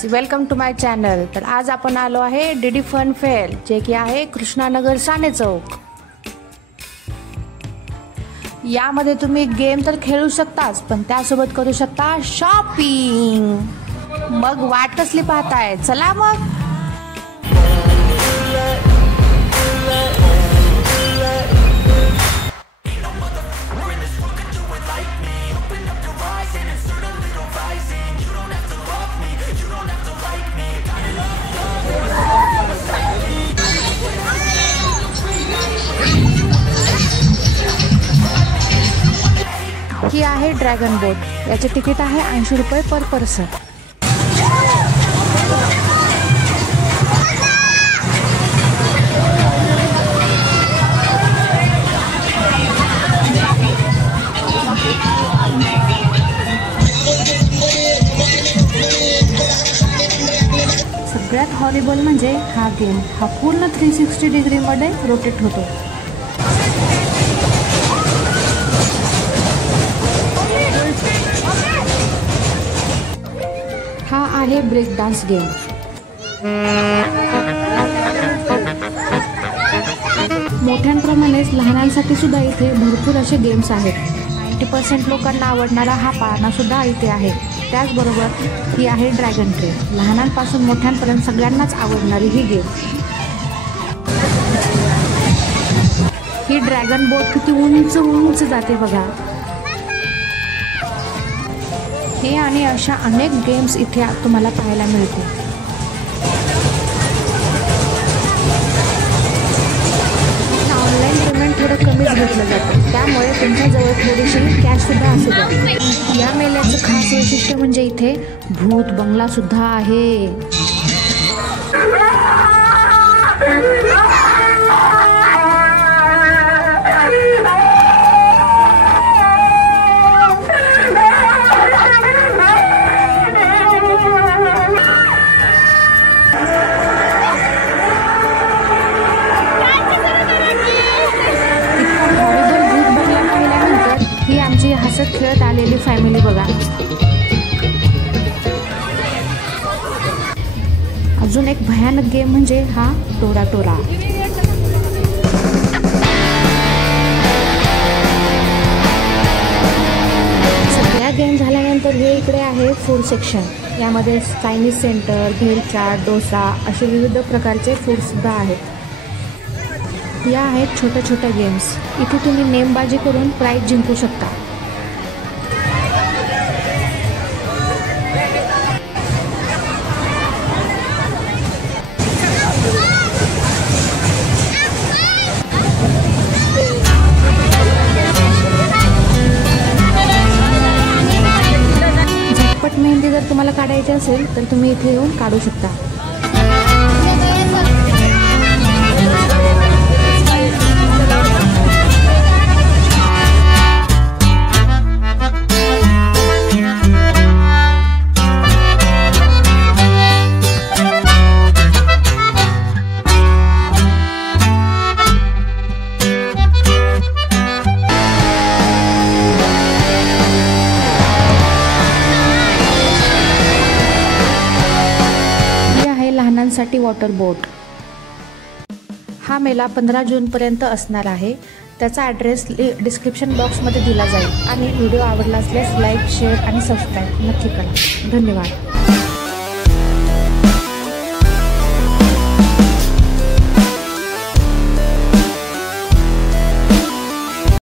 Friends, welcome to my channel. तर आज आपण आलो आहे डीडी फन फेअर, जे की आहे कृष्णानगर साने चौक। यामध्ये तुम्ही गेम तर खेळू शकताच, पण त्यासोबत करू शकता शॉपिंग। मग वाट कसली पाहताय, चला मग। ही आहे ड्रॅगन बोट। याचे तिकीट आहे 80 रुपये पर पर्सन। सगळ्यात हॉरिबल म्हणजे हा गेम, हा पूर्ण 360 डिग्री मध्ये रोटेट होतो। हा आहे ब्रेक डान्स गेम। मोठ्यांप्रमाणेच लहानांसाठी सुद्धा इथे भरपूर असे गेम्स आहेत। 90% लोकांना आवडणारा हा पाळणा सुद्धा इथे आहे। त्याचबरोबर ही आहे ड्रॅगन ट्रेन, लहानांपासून मोठ्यांपर्यंत सगळ्यांनाच आवडणारी ही गेम। ही ड्रॅगन बोट किती उंच उंच जाते बघा। हे आणि अशा अनेक गेम्स इथे तुम्हाला पाहायला मिळतील। ऑनलाईन पेमेंट थोडं कमीच घेतलं जातं, त्यामुळे तुमच्याजवळ थोडीशी कॅश सुद्धा असू द्या। या मेळ्याचं खास वैशिष्ट्य म्हणजे इथे भूत बंगला सुद्धा आहे। ही आमची हसत खेळत आलेली फॅमिली बघा। अजून एक भयानक गेम म्हणजे हा टोरा टोरा। सगळ्या गेम झाल्यानंतर हे इकडे आहे फूड सेक्शन। यामध्ये चायनीज सेंटर, भेल चाट, डोसा असे विविध प्रकारचे फूड सुद्धा आहेत। या आहेत छोट्या छोट्या गेम्स, इथे तुम्ही नेमबाजी करून प्राइज जिंकू शकता। झटपट मेहंदी जर तुम्हाला काढायची असेल तर तुम्ही इथे येऊन काढू शकता। लहानांसाठी वॉटर बोट। हा मेळा 15 जून पर्यंत असणार आहे। त्याचा ॲड्रेस डिस्क्रिप्शन बॉक्समध्ये दिला जाईल। आणि व्हिडिओ आवडला असल्यास लाईक, शेअर आणि सबस्क्राईब नक्की करा। धन्यवाद।